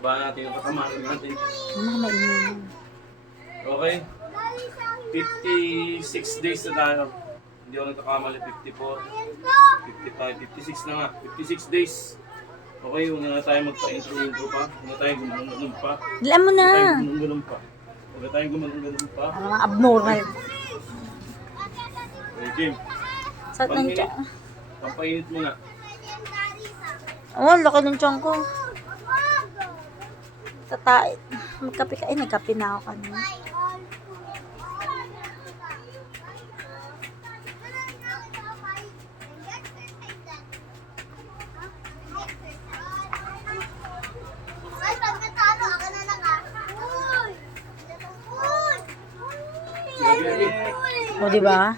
Tabahan natin yung katamaan natin. Ano mainit? Okay. 56 days na tayo. Hindi ako nagkakamali. 54, 55, 56 na nga. 56 days. Okay, huwag na tayo magpa-intro pa. Huwag na tayo gumanong pa. Dilaan mo na. Huwag na tayong gumanong pa. Huwag na tayong gumanong pa. Ano mga abnormal. Okay, Jim. Saan nang tiyan? Pampainit mo na. Oh, laki ng tiyan ko. Tatait. Magkape ka. Ay, nagkape na ako kanina. O, diba?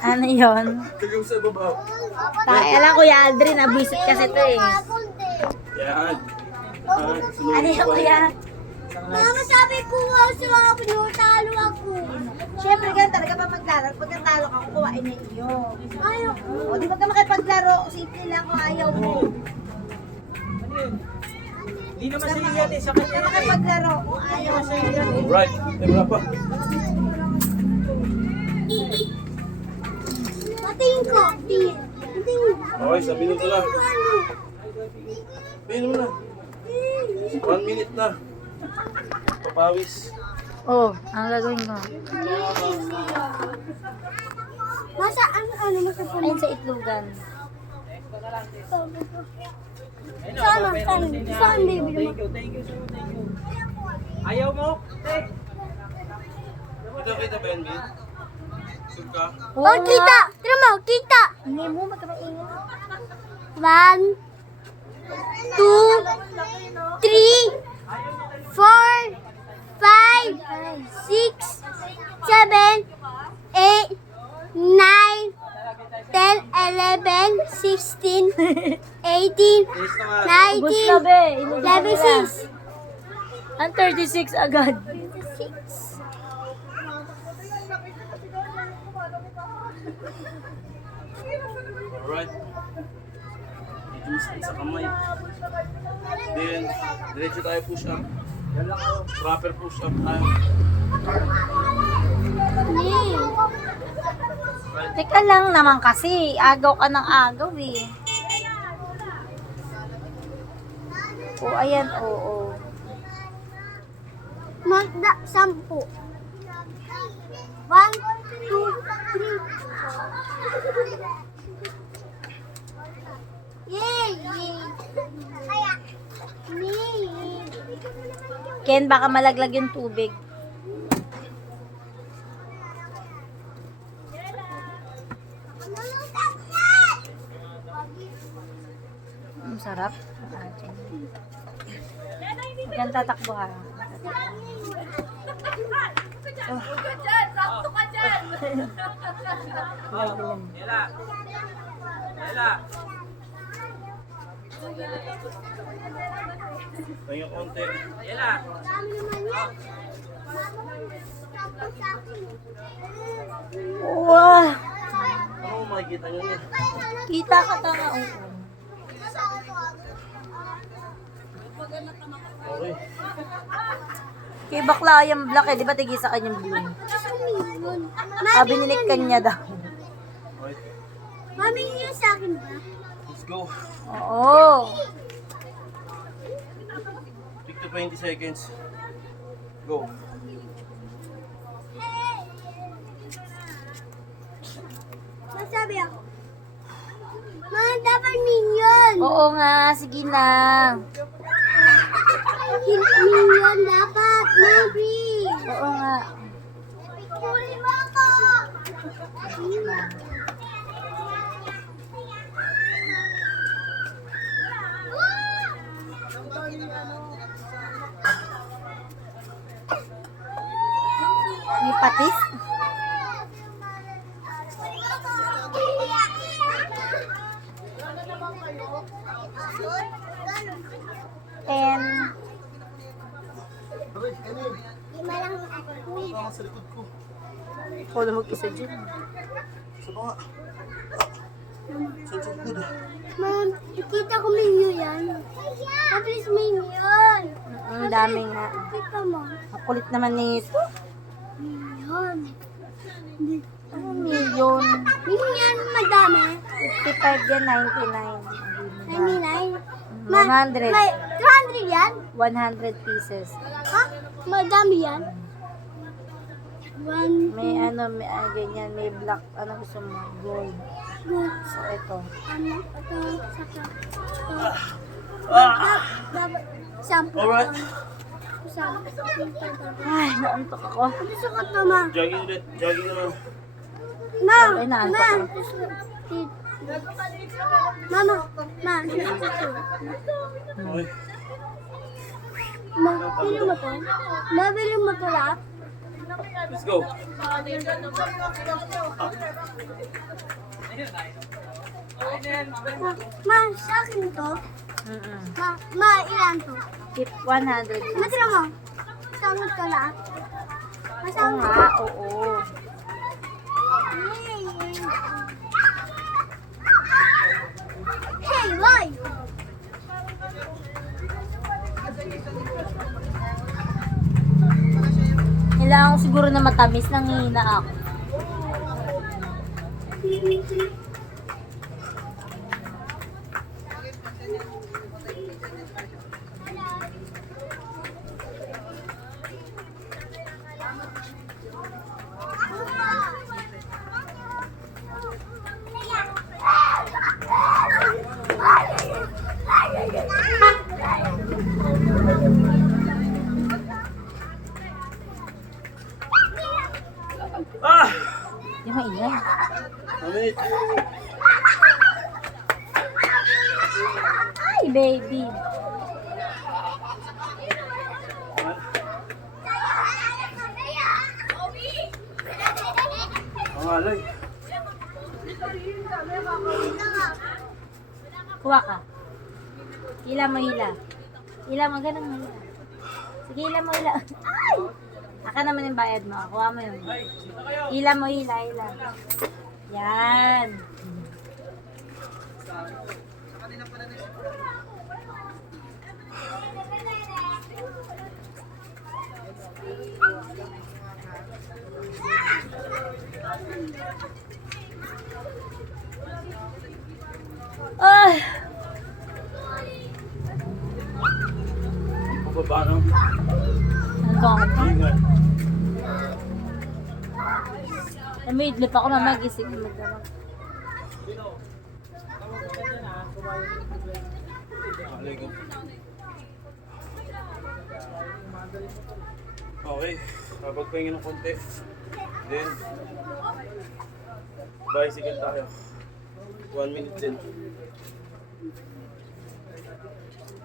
Ano yun? Tigam sa baba. Kaya lang, Kuya Aldrin, nabisit kasi ito eh. Yan. Ano yun, Kuya? Mama, sabi ko nga sa mga pinutalo ako. Siyempre, ganun talaga pa maglaro. Pag natalo ka, kukuhain na iyo. Ayaw ko. O, di ba ka makipaglaro? Simple lang kung ayaw mo. Hindi naman sila yan eh, sa kanya Di na eh. makipaglaro kung ayaw mo. Alright. Wala pa. Patingin ko. Tingin. Tingin. Okay, sa minuto na. Pinin mo na. 1 minute na. Papawis. Oh, ang gagawin ko. Masa ano masapon? Ayun sa itlogan. Sana, saan baby? Thank you, thank you, sir, thank you. Ayaw mo? Eh, Kita, Ben, Ben. Sure ka? Oh, kita! Tira mo, kita! Hindi mo, magkamaingin. 1, 2, 3, 4, 5, 6, 7, 8, 9, 10, 11, 16, 18, Ubus 19, na, be. Inubos na nila. 76. Ang 36 agad. Alright. Medyo masakit sa kamay. Then, diretso tayo push up. Proper push up tayo. Teka lang naman kasi. Agaw ka ng agaw eh. O, ayan, oo. Magda, 10. 1, 2, 3. Yay! Yay! Yay! Ken, baka malaglag yung tubig. Ang sarap. Huwag tatakbo ha. Ella. Ella. Tayo konti. Ella. Dami naman yan. Tapos sa akin. Wow! Ano makikita nyo niya? Kita ka tanga. Okay. Kay bakla yung black eh. Di ba tigisa kanyang blue? Sabi nilik kanya daw. Alright. Mami, yun sa akin ba? Let's go. Oo. Take to 20 seconds. Go. Masabi ako. Mama, dapat minion. Oo nga. Sige na. Minion dapat. Mami. Oo nga. Huli mo ako. May patis? And Lima lang ako. Sa likod ko. ikaw na mag-isa dyan. Sa baka. Sa likod. Ma'am, nakita ko menu yan. Mabilis minion. Ang dami nga. Kita mo. Ang kulit naman nito. Minion. Ano million? Minion, madami. 55 yan, 99. 99. 100. May 200 yan? 100 pieces. Ha? Madami yan? One, May ano, may ganyan, may black, ano gusto mo? Gold. two, So, ito. ano, ito, saka, ito. Dapat, sample. Alright. Ay, naantok ako. Gusto ko ito, ma. Jogging ulit. Jogging naman. Ma, Ay, naantok ma. ako. Mama, ma, gusto ko ito. Okay. Ma, bili mo to? Ma, bili mo to lahat? Let's go. Ma, sa akin to. Mm-mm. Ma, ilan to? Keep 100 pieces. Matira mo. Samot ka lahat. Oo Masamot nga, oo. Hey, why? Kailangan ko siguro na matamis, nanghihina ako. Ah! Di maingay. Amit. Ay, baby. Ang alay. Kuha ka. Hila mo, hila. Hila mo, ganun mo, hila. Sige, hila mo, hila. Ay! Aka naman yung bayad mo. Kuha mo yun. Hila mo, hila, hila. Yan. Ay! Pababa ng Ano ako? ingat. May idlip ako na mag-isip mo daw. Alay ko. Okay. Kapagpahinga ng konti. Then, bicycle tayo. 1 minute din.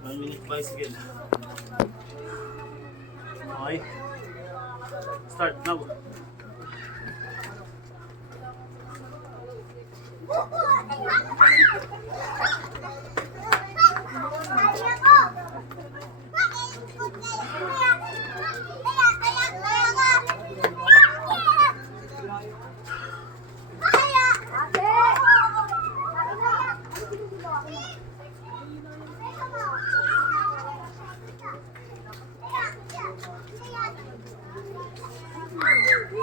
1 minute bicycle. Okay. Start now.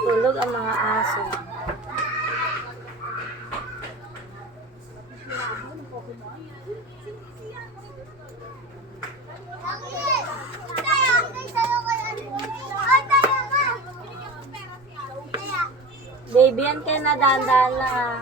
Tulog ang mga aso. Baby, yan kayo na dahan-dahan lang ah.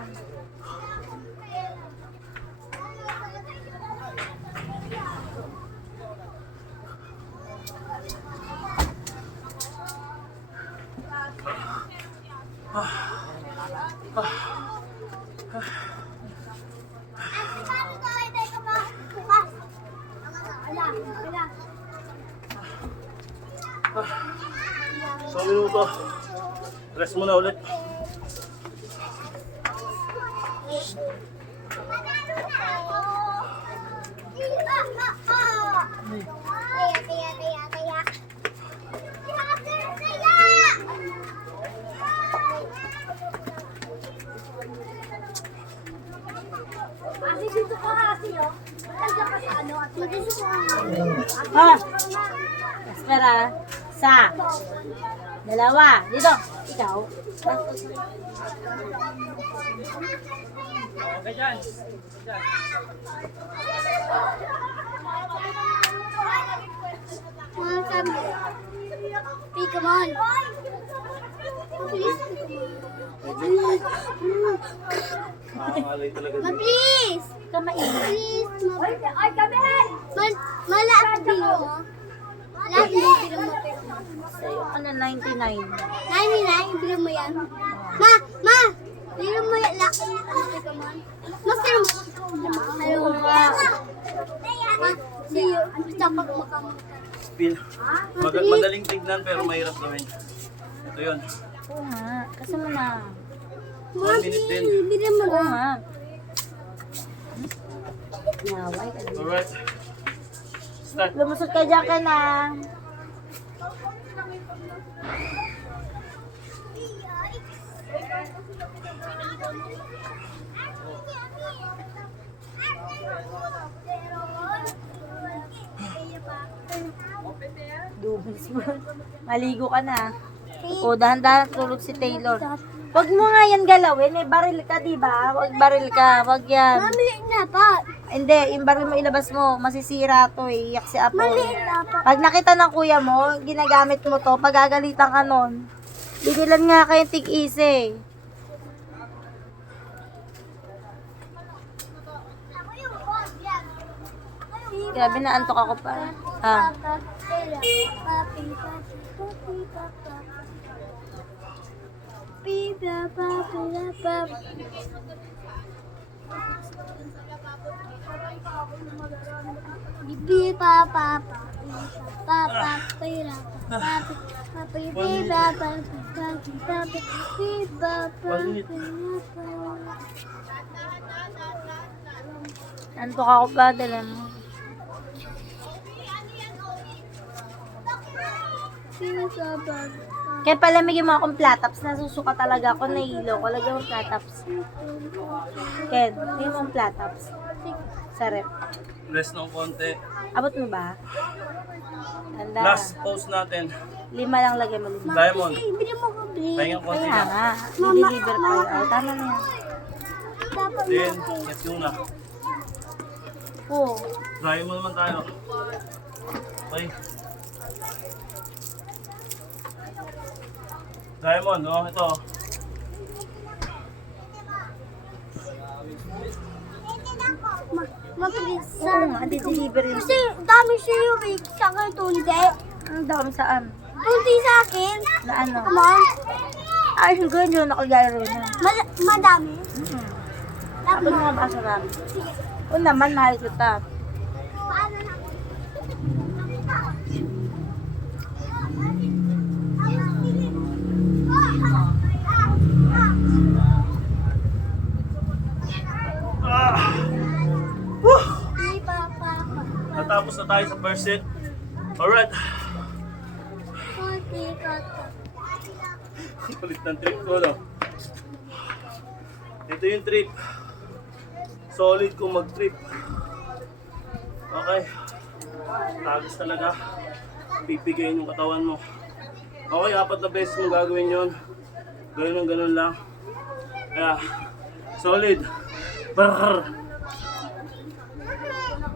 So, minuto. Rest muna ulit. Kasi dito Ah! Espera. Sa. Dalawa. Dito. Ikaw. Okay dyan. Mga sabi. Hey, come on. Please. Nakakalay talaga Ma, dito. please. Kamain. Please. Ay, kami. Malaat bilo mo. Malaat bilo mo. Sa'yo, ano, 99. 99, bilo mo yan. Ma, bilo mo yan. Come on. Mas bilo mo. Oo nga. Ma, see you. Basta pag makamot. Madaling tignan pero mahirap gawin. Ito yun. Oo nga. Kasi mo na. 1 minute din. Bilo mo Oo na. nga. Naway ka na. Alright. Start. Lumusot ka dyan ka na. Dubis mo. Maligo ka na. O, dahan-dahan tulog si Taylor. Wag mo nga yan galawin. May baril ka, diba? Wag baril ka. Wag yan. Maliit na pa. Hindi, yung baril mo ilabas mo. Masisira to eh. Iyak si Apo. Maliit na pa. Pag nakita ng kuya mo, ginagamit mo to, pagagalitan ka nun. Bigilan nga kayong tig-isi. Grabe na antok ako pa. Ah. Antok ako pa, dala mo. Kaya palamigin mo akong platops, nasusuka talaga ako, nahilo ko. Lagyan mo platops. Ken, lagyan mo ang platops. Sa rep. Rest ng konti. Abot mo ba? Tanda. Last pose natin. 5 lang lagyan mo, 5. Diamond. Bili mo ko, bili. Pahinga konti Kaya lang. nga, nililiver pa yun. Oh, tama na yan. Dapat Then, let's go na. Oo. Try mo naman tayo. Okay. Diamond, no? Ito. mabilis. Oo nga, di-deliver yun. Kasi dami sa'yo, Vic. Sa akin, tundi. Ang dami saan? Tundi sa akin. Na ano? Come on. Ay, yung ganyan, nakagaro na. Madami. Abot mo nga ba sa rami? Oo naman, mahal ko ta. Paano na? Natapos na tayo sa first set. Alright. Kulit ng trip ko, no? Ito yung trip. Solid kung mag-trip. Okay. Tagos talaga. Pipigayin yung katawan mo. Okay, 4 na beses mo gagawin yun. Gawin ng ganun lang. Kaya, solid. Brrr.